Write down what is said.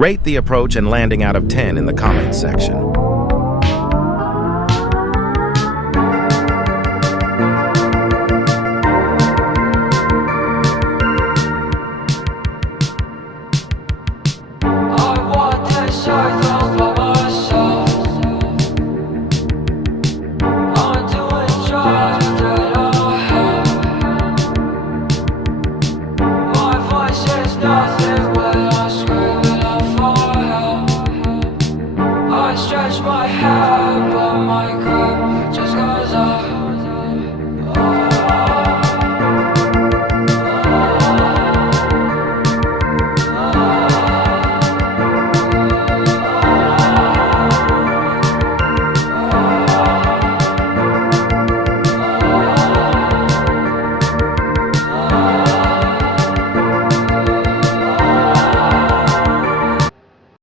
Rate the approach and landing out of 10 in the comments section.